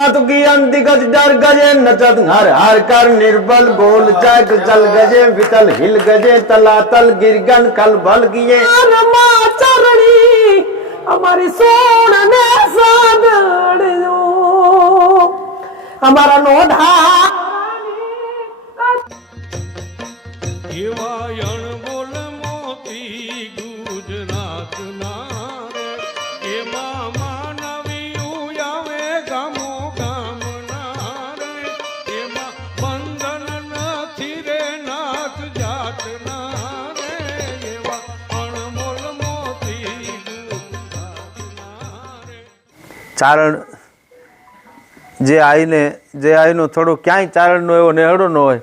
की अंतिगज डर गजे नचत हर हर कर निर्बल बोल चक चल गजे वितल हिल गजे तलातल गिरगन कल बल किए चरणी हमारी सोन ने सादड़ो हमारा नोधा ચારણ જે આવીનો થોડો ક્યાંય ચારણનો એવો નેહડો ન હોય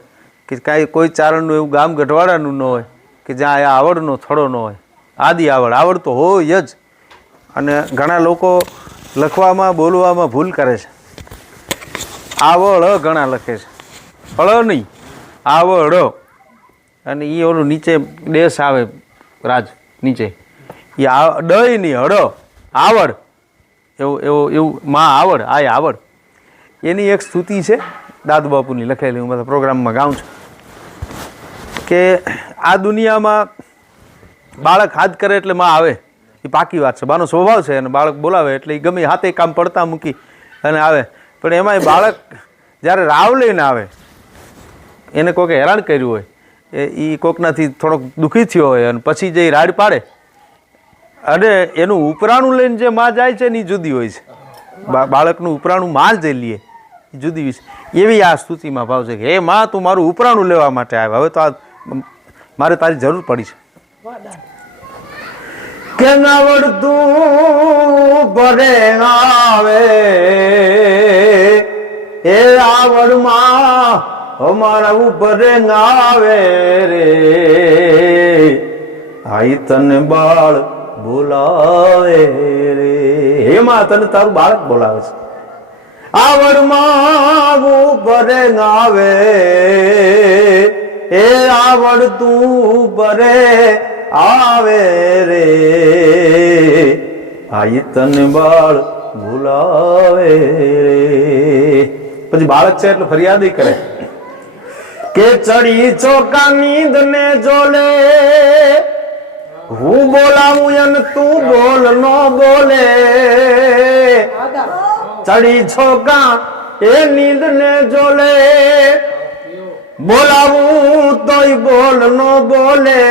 કે કાંઈ કોઈ ચારણનું એવું ગામ ગઢવાડાનું ન હોય કે જ્યાં આ આવડનો થોડો ન હોય. આદિ આવડ તો હોય જ. અને ઘણા લોકો લખવામાં બોલવામાં ભૂલ કરે છે. આવડ ઘણા લખે છે, હળ નહીં, આવડ. અને એ ઓલું નીચે ડેશ આવે રાજ નીચે, એ ડય નહીં, હળ આવડ. એવું માં આવડ, આ આવડ. એની એક સ્તુતિ છે દાદુ બાપુની લખેલી, હું બધા પ્રોગ્રામમાં ગાઉં છું કે આ દુનિયામાં બાળક હાથ કરે એટલે માં આવે, એ પાકી વાત છે, બાનો સ્વભાવ છે. અને બાળક બોલાવે એટલે એ ગમે હાથે કામ પડતા મૂકી અને આવે. પણ એમાં બાળક જ્યારે રાવ લઈને આવે, એને કોઈકે હેરાન કર્યું હોય, એ કોકનાથી થોડોક દુઃખી થયો હોય અને પછી જે રાડ પાડે અને એનું ઉપરાણું લઈને જે માં જાય છે ને એ જુદી હોય છે. બાળકનું ઉપરાણું માં જ લઈએ એ જુદી હોય છે. એવી આ સ્તુતિમાં ભાવ છે કે હે માં, તું મારું ઉપરાણું લેવા માટે આવે, હવે તો આ મારે તારી જરૂર પડી છે. કે આવડતું ભરે આવે એ આવડમાં અમારા ઉપર આવે રે, આઈ તને બાળ બોલાવે રે. એમાં તને તારું બાળક બોલાવે છે. આવડમાં ઉપર આવે એ આવડતું પરે આવે રે, આઈ તને બાળ બોલાવે રે. પછી બાળક છે એટલે ફરિયાદ કરે કે ચડી ચોકા નીંદ ને જોલે, હું બોલાવું અને તું બોલ નો બોલે. ચડી છોકા એ નીંદ ને જોલે, બોલાવું તોય બોલ નો બોલે.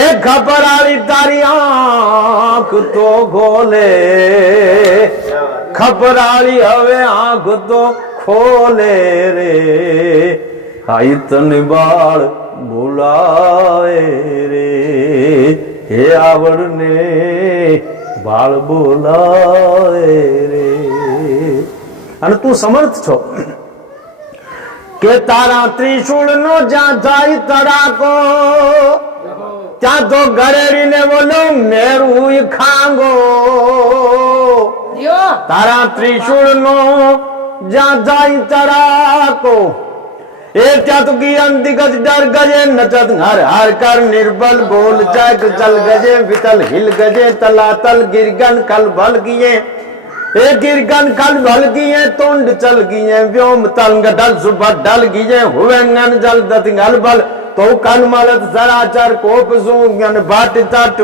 એ ખપરાળી તારી આંખ તો ખોલે, ખપરાળી હવે આંખ તો ખોલે રે, આઈ તને બાળ બોલાવે રે. હે આવડને બાળ બોલાવે રે. અને તું સમર્થ છો કે તારા ત્રિશૂળ નો જ્યાં જાય તડાકો, ત્યાં તો ગળેડીને બોલો મેરું ખાંગો. તારા ત્રિશૂળ નો જ્યાં જાય તડાકો, એ ત્યાં તો की अंतिगज डर गजे नचत हर हर कर निर्बल बोल चक चल गजे वितल हिल गजे तलातल गिरगन कल बल किए. ए गिरगन कल बल किए तुंड चल किए व्योम तंग डल सुबह डल किए हुए ngन जल दतिंगल बल तो कल मलत सराचर कोप सूंगन बाट तट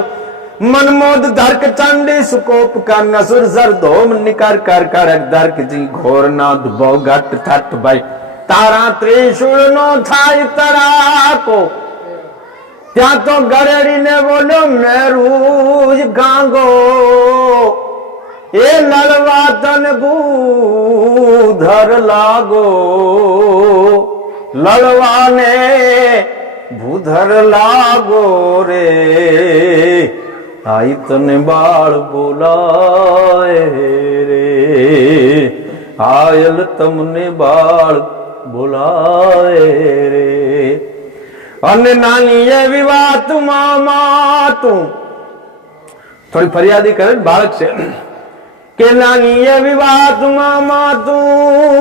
मनमोद धर्क चंडी सुकोप कर नसुर सर धोम निकर कर करक धर्क जी घोर नाद भो घट थट भाई. તારા ત્રિશૂળ નો થાય તરાકો, ત્યાં તો ગળેડીને બોલો મેરું ગાંગો. એ લડવા તન ભૂધર લાગો, લડવાને ભૂધર લાગો રે, આઈ તને બાળ બોલાય રે. આયલ તમને બાળ બોલાવે રે. અને નાની એવી વાત માં તું થોડી ફરિયાદી કરે બાળક છે કે નાની એવી વાત માં તું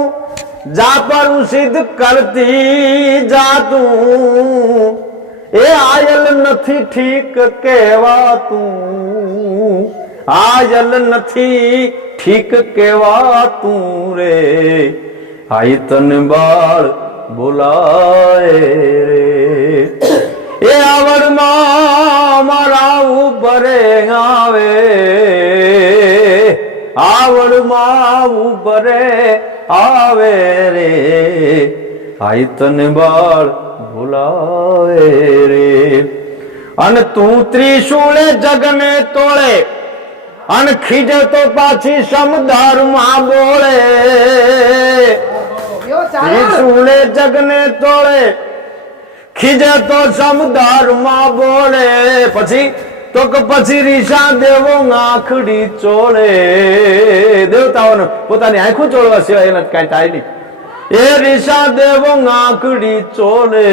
જા પર સિદ્ધ કરતી જા તું. એ આયલ નથી ઠીક કહેવાતું, આજલ નથી ઠીક કેવાતું રે આઈ તને બાળ બોલાય રે એ આવડમાં મારા ઉપરે આવે આવડમાં ઉપરે આવે રે આઈ તને બાળ બોલાવે રે અને તું ત્રિશુળે જગને તોળે અને ખીજે તો પાછી સમદારમાં બોલે ત્રિશુળે જગને તોળે ખીજે તો સમદારમાં બોલે પછી તો કે પછી રીસા દેવો આંખડી ચોળે દેવતાઓને પોતાની આંખો ચોળવા સિવાય એને કઈ થાય નહીં એ રીસા દેવો આંખડી ચોળે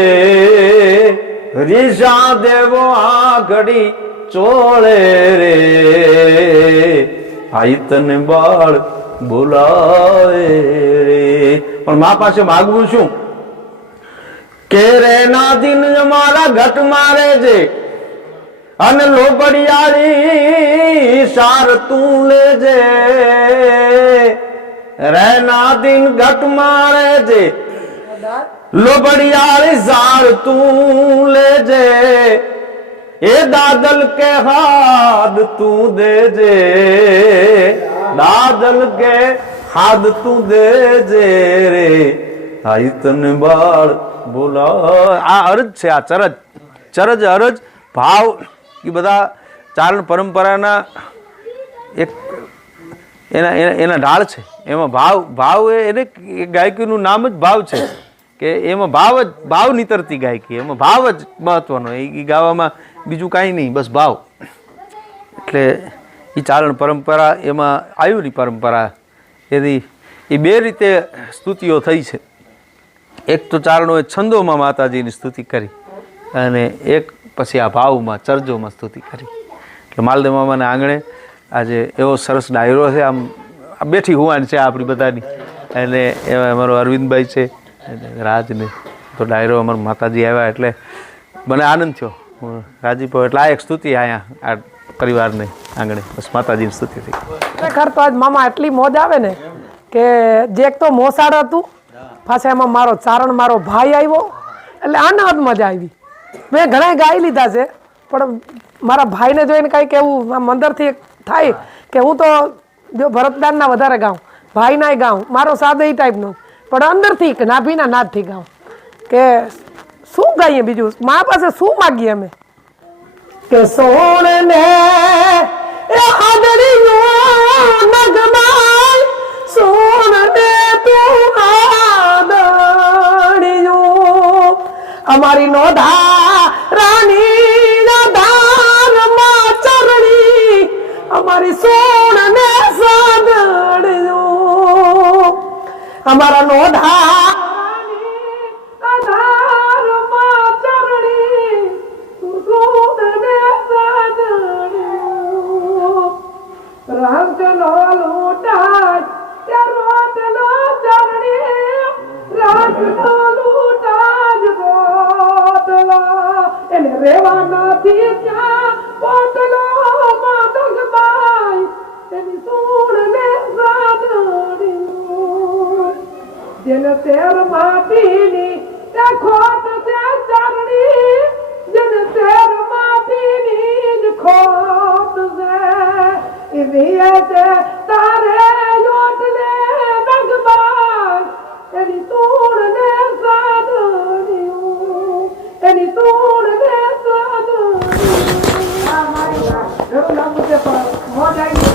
રીસા દેવો આંખડી ચોળે રે આઈ તને બાળ બોલાવે રે પણ મા પાસે માગવું શું કે રે ના દિન મારા ઘટ મારે છે અને લોબડિયાળી સાર તું લેજે રે ના દિન ઘટ મારે છે લોબડિયાળી સાર તું લેજે એ દાદલ કે હાથ તું દેજે દાદલ કે હાથ તું દેજે રે આઈ તને બાળ બોલા આ અરજ છે આ ચરજ ચરજ અરજ ભાવ એ બધા ચારણ પરંપરાના એક એના ઢાળ છે એમાં ભાવ એને ગાયકીનું નામ જ ભાવ છે કે એમાં ભાવ નીતરતી ગાયકી એમાં ભાવ જ મહત્વનો એ ગાવામાં બીજું કાંઈ નહીં બસ ભાવ એટલે એ ચારણ પરંપરા એમાં આયુની પરંપરા એની એ બે રીતે સ્તુતિઓ થઈ છે એક તો ચારણોએ છંદોમાં માતાજીની સ્તુતિ કરી અને એક પછી આ ભાવમાં ચરજોમાં સ્તુતિ કરી એટલે માલદેવ મામાના આંગણે આજે એવો સરસ ડાયરો છે આમ બેઠી હુવાન છે આપણી બધાની અને એમાં અમારો અરવિંદભાઈ છે રાજને તો ડાયરો અમારા માતાજી આવ્યા એટલે મને આનંદ થયો રાજીપો એટલે આ એક સ્તુતિ અહીંયા આ પરિવારને આંગણે બસ માતાજીની સ્તુતિ થઈ ખરેખર તો આજ મામા એટલી મોજ આવે ને કે જે એક તો મોસાળ હતું પાછા એમાં મારો ચારણ મારો ભાઈ આવ્યો એટલે આને જ મજા આવી મેં ઘણા ગાઈ લીધા છે પણ મારા ભાઈને જોઈને કંઈક એવું આમ અંદરથી થાય કે હું તો જો ભરતદાનના વધારે ગાઉં ભાઈના ગાઉં મારો સાદો એ ટાઈપનો પણ અંદરથી નાભીના નાદથી ગાઉં કે શું ગાઈએ બીજું મા પાસે શું માગીએ અમે કે સોણ ને એ આદરિયો નગમાય સોણ ને તું આદરિયો અમારી નોધા રાની ધારમાં ચરણી અમારી સોણ ને સાદરિયો અમારા નોધા રાંધલો લૂટાય ત્યાં રોટલો ચરણી રાંધલો લૂટાય રોટલો એને રેવા નથી ક્યાં પોટલો માધગબાઈ એની સૂળ ને સાદડીઓ જેને શેર માટીની ત્યાં ખોટ છે ચરણી જેને શેર માટીની જ ખોટ છે તારે યોટલે નગબાઈ એની તૂણ ને સાદડીઓ એની તૂણ ને સાદડીઓ આ મારી ઘણું લાંબુ છે પણ મોજ આવી